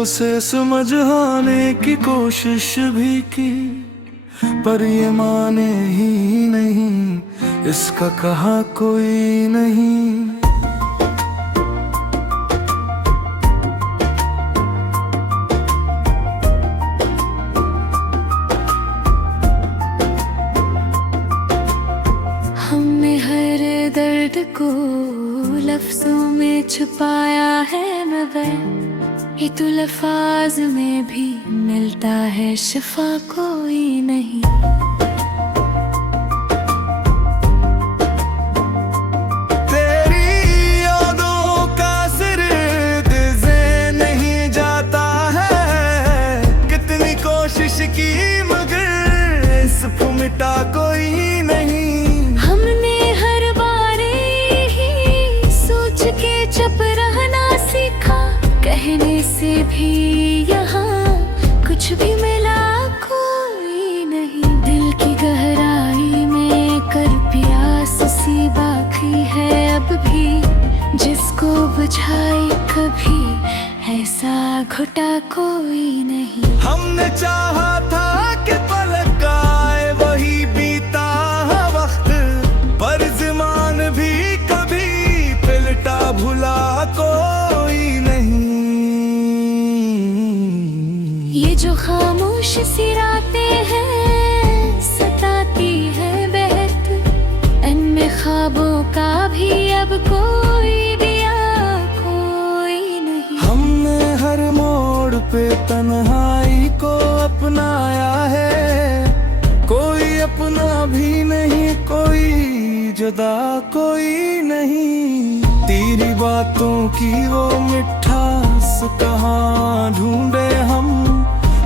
उसे समझाने की कोशिश भी की, पर ये माने ही नहीं, इसका कहा कोई नहीं। हमने हर दर्द को लफ्जों में छुपाया है, मगर ये तो लफ्ज में भी मिलता है शिफा कोई नहीं। तेरी यादों का सिर दिल से नहीं जाता है, कितनी कोशिश की मगर इसको मिटा कोई नहीं। हमने हर बार ही सोच के चुप रहना सीखा, कहने से भी यहाँ कुछ भी मिला कोई नहीं। दिल की गहराई में कर प्यास सी बाकी है अब भी, जिसको बुझाए कभी ऐसा घुटा कोई नहीं। हमने चाहा था कि पलक आए वही बीता वक्त, पर ज़मान भी कभी पिलटा भुला कोई नहीं। ये जो खामोश सी रातें हैं सताती है बहत, इनमें ख्वाबों का भी अब कोई दिया कोई नहीं। हमने हर मोड़ पे तन्हाई को अपनाया है, कोई अपना भी नहीं, कोई जुदा कोई नहीं। तेरी बातों की वो मिठास कहाँ ढूंढे हम,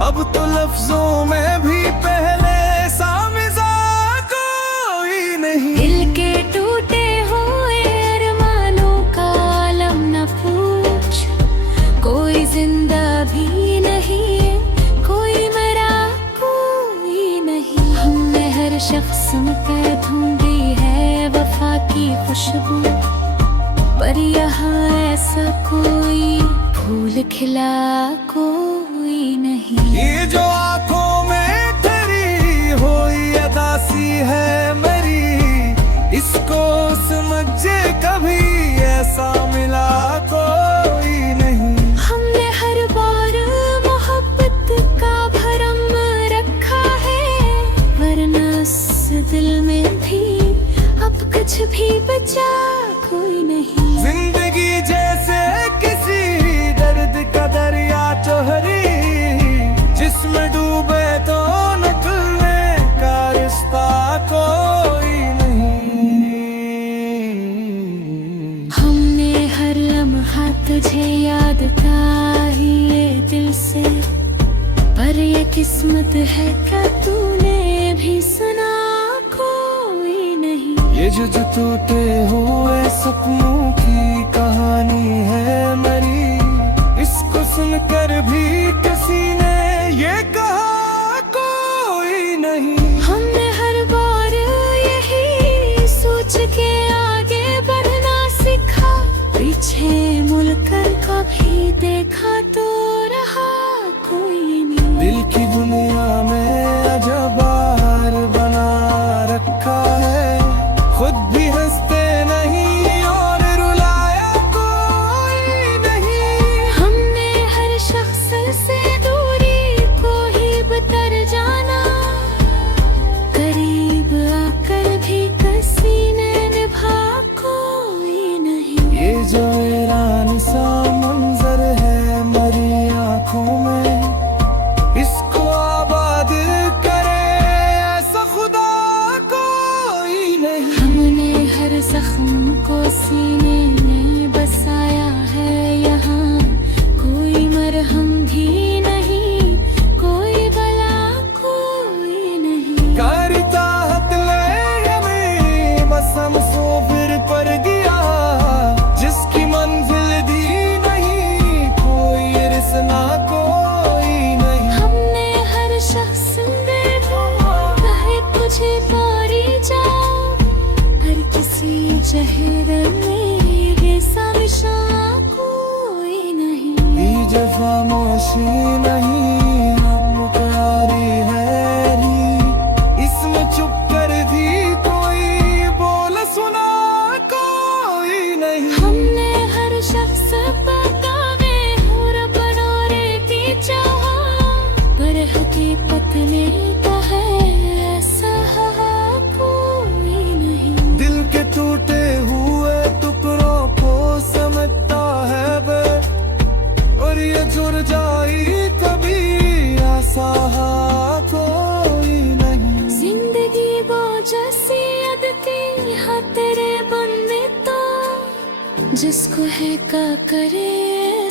अब तो लफ्जों में भी पहले सा मिज़ाज कोई नहीं। दिल के टूटे हुए अरमानों का आलम न पूछ, कोई जिंदा भी नहीं, कोई मरा कोई नहीं। हमने हर शख्स में ढूंढी है वफा की खुशबू, पर यहाँ ऐसा कोई फूल खिला कोई नहीं। ये जो आंखों में तेरी हुई अदासी है मेरी, इसको समझे कभी ऐसा मिला कोई नहीं। हमने हर बार मोहब्बत का भरम रखा है, वरना इस दिल में भी अब कुछ भी बचा कोई नहीं। जिंदगी जैसे किसी दर्द का दरिया चोहरी, जिसमें डूबे तो निकलने का रिश्ता कोई नहीं। हमने हर लम्हा तुझे याद था ही ये दिल से, पर ये किस्मत है क्या तूने भी सुना कोई नहीं। ये जो टूटे हुए सपनों की कहानी है मेरी, इसको सुनकर भी किसी ने ये कहा कोई नहीं। हमने हर बार यही सोच के आगे बढ़ना सीखा, पीछे मुड़कर कभी देखा तो रहा कोई नहीं। दिल की दुनिया में अजब बाहर बना रखा है, खुद भी हंसते नहीं और रुलाया कोई नहीं। हमने हर शख्स से दूरी को ही बतर जाना, करीब आकर भी किसी ने निभा कोई नहीं। ये जो वीरान सा मंजर है मरी आंखों में, इसको आबाद करे ऐसा खुदा कोई नहीं। हमने हर जख्म को सीने में बसाया है, यहाँ कोई मरहम भी नहीं, कोई बला कोई नहीं। करता हक ले हमें बस हम सो फिर पर गया, जिसकी मंजिल दी नहीं, कोई रिश्ता कोई नहीं। हमने हर शख्स देखा कहे तुझे पारी जाओ, हर किसी चेहरे में ये सामिशा कोई नहीं। ये जब खामोश अच्छी नहीं, हम प्यारी है री, इसमें चुप कर भी कोई बोल सुना कोई नहीं। हमने हर शख्स पकावे और बनोरे की चाहा, पर हकीकत में तो है ऐसा कोई नहीं। दिल के टूटे हुए टुकड़ों को समझता है वे, और ये जुड़ जाई कभी ऐसा कोई नहीं। जिंदगी वो जैसी अदती हाँ तेरे बनने तो, जिसको है का करे